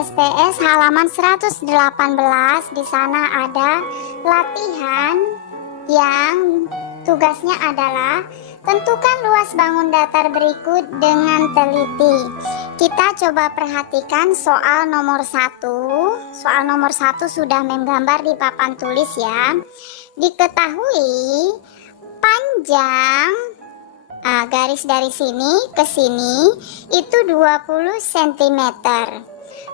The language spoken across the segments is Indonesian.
SPS halaman 118. Di sana ada latihan yang tugasnya adalah tentukan luas bangun datar berikut dengan teliti. Kita coba perhatikan soal nomor 1. Soal nomor 1 sudah menggambar di papan tulis ya. Diketahui panjang garis dari sini ke sini itu 20 cm.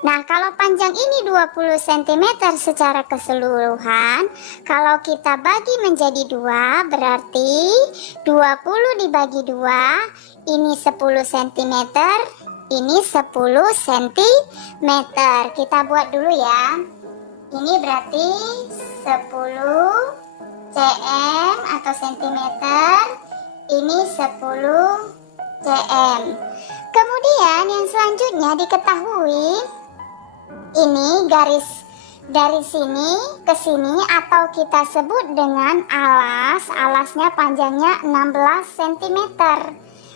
Nah, kalau panjang ini 20 cm secara keseluruhan, kalau kita bagi menjadi 2, berarti 20 dibagi 2, ini 10 cm, ini 10 cm. Kita buat dulu ya. Ini berarti 10 cm atau centimeter, ini 10 cm. Kemudian yang selanjutnya diketahui ini garis dari sini ke sini atau kita sebut dengan alas. Alasnya panjangnya 16 cm.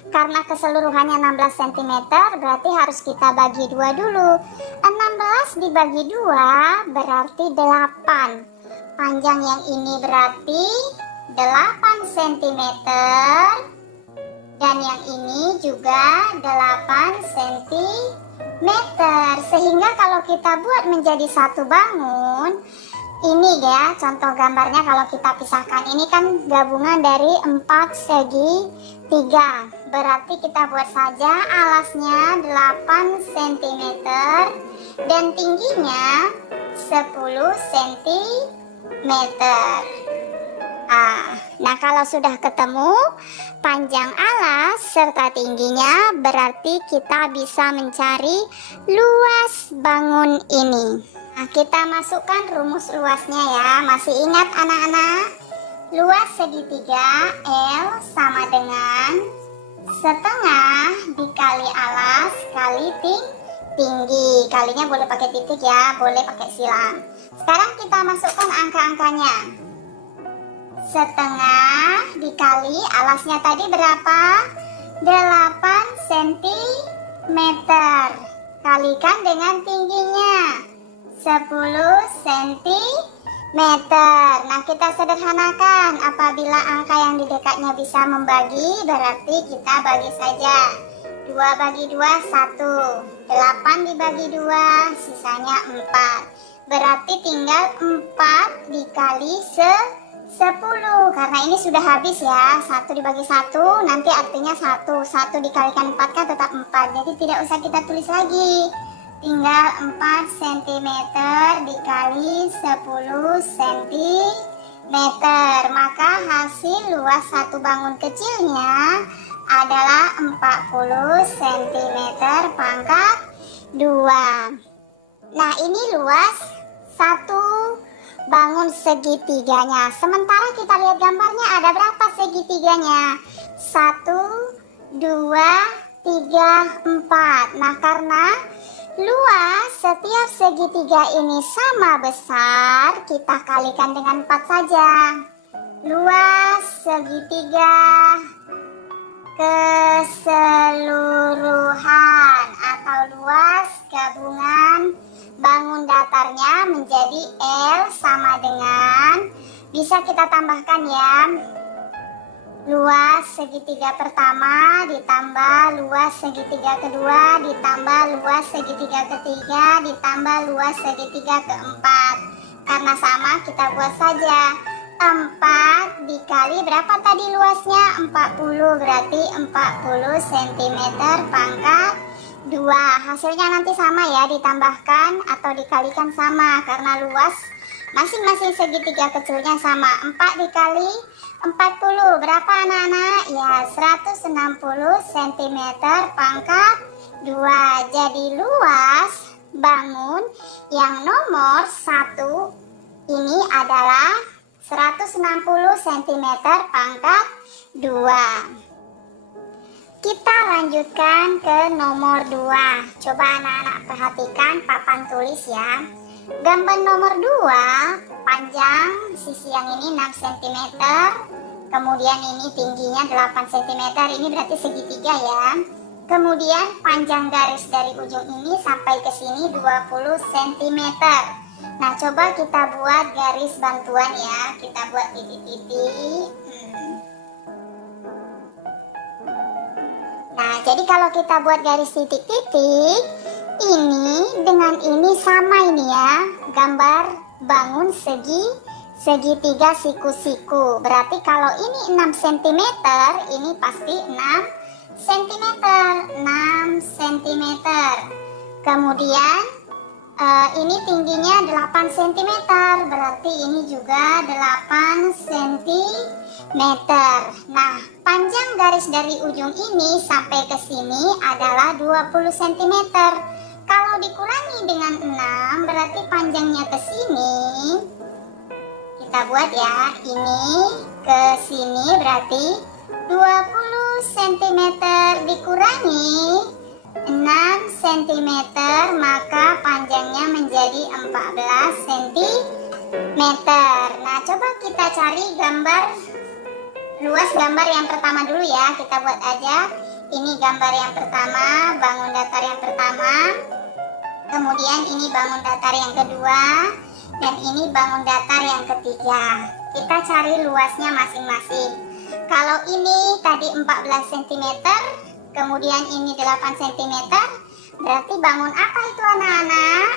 Karena keseluruhannya 16 cm berarti harus kita bagi 2 dulu. 16 dibagi 2 berarti 8. Panjang yang ini berarti 8 cm. Dan yang ini juga 8 cm. Sehingga kalau kita buat menjadi satu bangun, ini ya contoh gambarnya. Kalau kita pisahkan, ini kan gabungan dari 4 segi 3. Berarti kita buat saja alasnya 8 cm dan tingginya 10 cm. Nah, kalau sudah ketemu panjang alas serta tingginya, berarti kita bisa mencari luas bangun ini. Nah, kita masukkan rumus luasnya ya. Masih ingat anak-anak? Luas segitiga L sama dengan setengah dikali alas kali tinggi. Kalinya boleh pakai titik ya, boleh pakai silang. Sekarang kita masukkan angka-angkanya. Setengah dikali alasnya tadi berapa? 8 cm. Kalikan dengan tingginya 10 cm. Nah, kita sederhanakan. Apabila angka yang di dekatnya bisa membagi, berarti kita bagi saja. 2 bagi 2, 1. 8 dibagi 2, sisanya 4. Berarti tinggal 4 dikali 10. Karena ini sudah habis ya. 1 dibagi 1 nanti artinya 1. 1 dikalikan 4 kan tetap 4. Jadi tidak usah kita tulis lagi. Tinggal 4 cm dikali 10 cm. Maka hasil luas satu bangun kecilnya adalah 40 cm pangkat 2. Nah, ini luas satu bangun segitiganya. Sementara kita lihat gambarnya, ada berapa segitiganya? 1, 2, 3, 4. Nah, karena luas setiap segitiga ini sama besar, kita kalikan dengan 4 saja. Luas segitiga keseluruhan atau luas gabungan bangun datarnya menjadi L sama dengan, bisa kita tambahkan ya, luas segitiga pertama ditambah luas segitiga kedua ditambah luas segitiga ketiga ditambah luas segitiga keempat. Karena sama, kita buat saja. 4 dikali berapa tadi luasnya? 40, berarti 40 cm pangkat 2. Hasilnya nanti sama ya, ditambahkan atau dikalikan sama. Karena luas masing-masing segitiga kecilnya sama. 4 dikali 40 berapa anak-anak? Ya, 160 cm pangkat 2. Jadi luas bangun yang nomor 1 ini adalah 160 cm pangkat 2. Kita lanjutkan ke nomor 2. Coba anak-anak perhatikan papan tulis ya. Gambar nomor 2, panjang sisi yang ini 6 cm, kemudian ini tingginya 8 cm. Ini berarti segitiga ya. Kemudian panjang garis dari ujung ini sampai ke sini 20 cm. Nah, coba kita buat garis bantuan ya. Kita buat titik-titik. Nah, jadi kalau kita buat garis titik-titik, ini dengan ini sama ini ya. Gambar bangun segitiga siku-siku. Berarti kalau ini 6 cm, ini pasti 6 cm. 6 cm. Kemudian ini tingginya 8 cm, berarti ini juga 8 cm. Nah, panjang garis dari ujung ini sampai ke sini adalah 20 cm. Kalau dikurangi dengan 6, berarti panjangnya ke sini. Kita buat ya, ini ke sini berarti 20 cm dikurangi 6 cm, maka panjangnya menjadi 14 cm. Nah, coba kita cari luas gambar yang pertama dulu ya. Kita buat aja. Ini gambar yang pertama, bangun datar yang pertama. Kemudian ini bangun datar yang kedua. Dan ini bangun datar yang ketiga. Kita cari luasnya masing-masing. Kalau ini tadi 14 cm, kemudian ini 8 cm, berarti bangun apa itu anak-anak?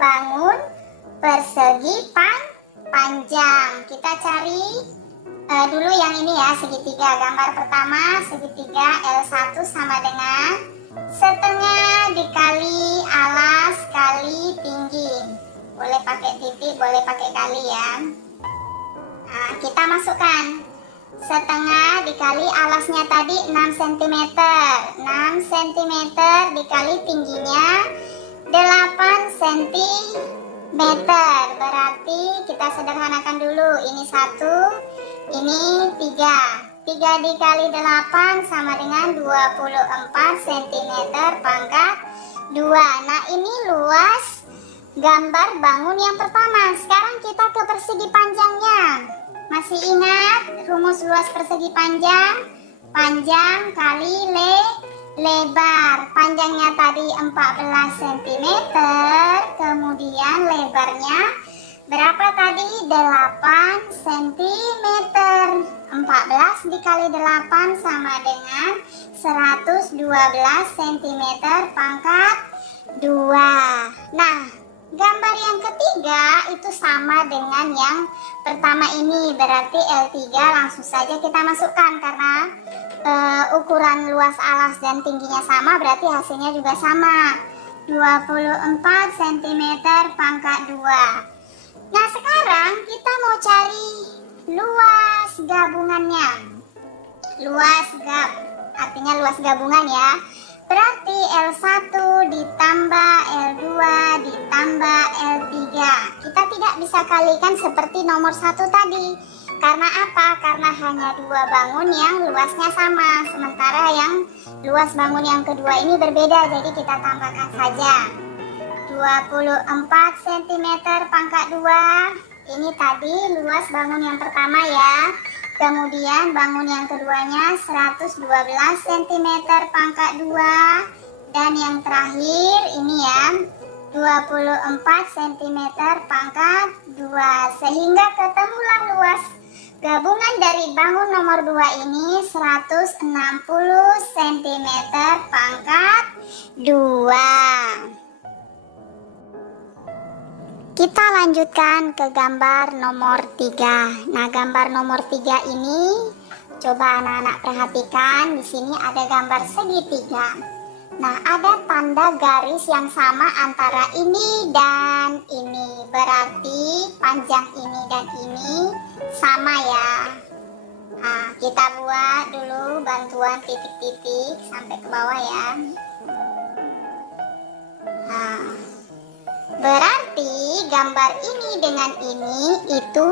Bangun persegi panjang. Kita cari dulu yang ini ya, segitiga. Gambar pertama, segitiga L1 sama dengan setengah dikali alas kali tinggi. Boleh pakai titik, boleh pakai kali ya. Nah, kita masukkan setengah dikali alasnya tadi 6 cm. 6 cm dikali tingginya 8 cm. Berarti kita sederhanakan dulu. Ini 1, ini 3. 3 dikali 8 sama dengan 24 cm pangkat 2. Nah, ini luas gambar bangun yang pertama. Sekarang kita ke persegi panjangnya. Masih ingat rumus luas persegi panjang? Panjang kali lebar. Panjangnya tadi 14 cm, kemudian lebarnya berapa tadi? 8 cm. 14 dikali 8 sama dengan 112 cm pangkat 2. Nah, gambar yang ketiga itu sama dengan yang pertama ini, berarti L3 langsung saja kita masukkan karena ukuran luas alas dan tingginya sama, berarti hasilnya juga sama, 24 cm pangkat 2. Nah, sekarang kita mau cari luas gabungannya. Artinya luas gabungan ya. Berarti L1 ditambah L2 ditambah L3. Kita tidak bisa kalikan seperti nomor 1 tadi. Karena apa? Karena hanya 2 bangun yang luasnya sama. Sementara yang luas bangun yang kedua ini berbeda. Jadi kita tambahkan saja 24 cm pangkat 2. Ini tadi luas bangun yang pertama ya. Kemudian bangun yang keduanya 112 cm pangkat 2. Dan yang terakhir ini ya 24 cm pangkat 2. Sehingga ketemulah luas gabungan dari bangun nomor 2 ini 160 cm pangkat 2. Kita lanjutkan ke gambar nomor 3. Nah, gambar nomor 3 ini coba anak-anak perhatikan, di sini ada gambar segitiga. Nah, ada tanda garis yang sama antara ini dan ini. Berarti panjang ini dan ini sama ya. Nah, kita buat dulu bantuan titik-titik sampai ke bawah ya. Nah, berarti gambar ini dengan ini itu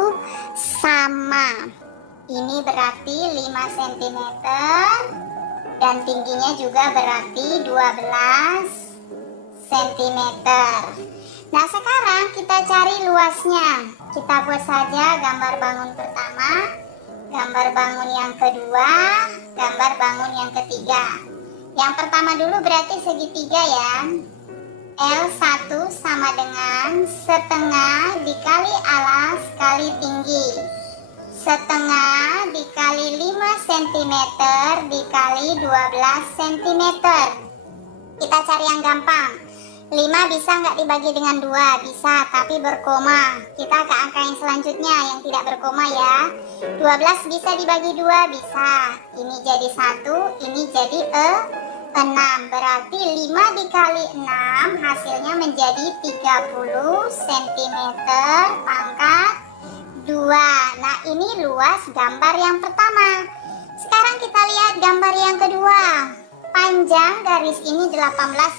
sama. Ini berarti 5 cm dan tingginya juga berarti 12 cm. Nah, sekarang kita cari luasnya. Kita buat saja gambar bangun pertama, gambar bangun yang kedua, gambar bangun yang ketiga. Yang pertama dulu berarti segitiga ya. L1 sama dengan setengah dikali alas kali tinggi. Setengah dikali 5 cm dikali 12 cm. Kita cari yang gampang. 5 bisa nggak dibagi dengan 2? Bisa, tapi berkoma. Kita ke angka yang selanjutnya yang tidak berkoma ya. 12 bisa dibagi 2? Bisa. Ini jadi 1, ini jadi 6. Berarti 5 dikali 6 hasilnya menjadi 30 cm pangkat 2. Nah, ini luas gambar yang pertama. Sekarang kita lihat gambar yang kedua. Panjang garis ini 18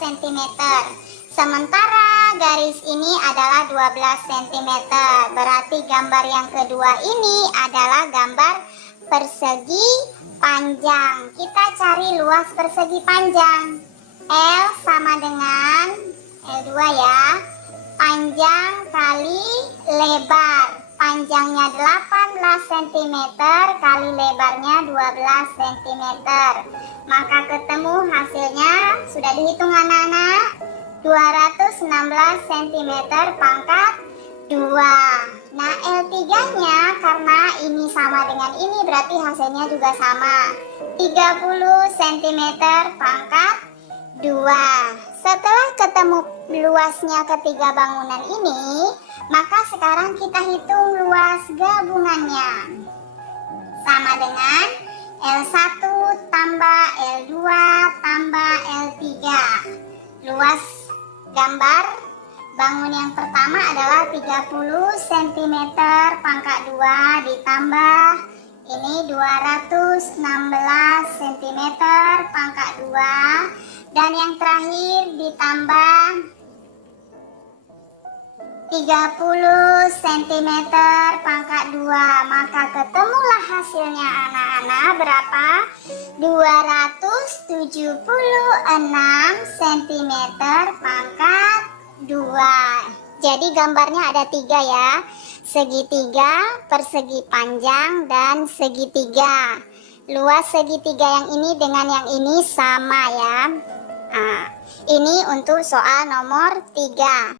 cm. Sementara garis ini adalah 12 cm. Berarti gambar yang kedua ini adalah gambar persegi panjang. Kita cari luas persegi panjang. L sama dengan L2 ya. Panjang kali lebar. Panjangnya 18 cm kali lebarnya 12 cm. Maka ketemu hasilnya, sudah dihitung anak-anak, 216 cm pangkat 2. Nah, L3 nya karena ini sama dengan ini berarti hasilnya juga sama, 30 cm pangkat 2. Setelah ketemu luasnya ketiga bangunan ini, maka sekarang kita hitung luas gabungannya. Sama dengan L1 tambah L2 tambah L3. Luas gambar bangun yang pertama adalah 30 cm pangkat 2 ditambah ini 216 cm pangkat 2, dan yang terakhir ditambah 30 cm pangkat 2. Maka ketemulah hasilnya anak-anak berapa? 276 cm pangkat 2. Jadi gambarnya ada 3 ya. Segitiga, persegi panjang, dan segitiga. Luas segitiga yang ini dengan yang ini sama ya. Nah, ini untuk soal nomor 3.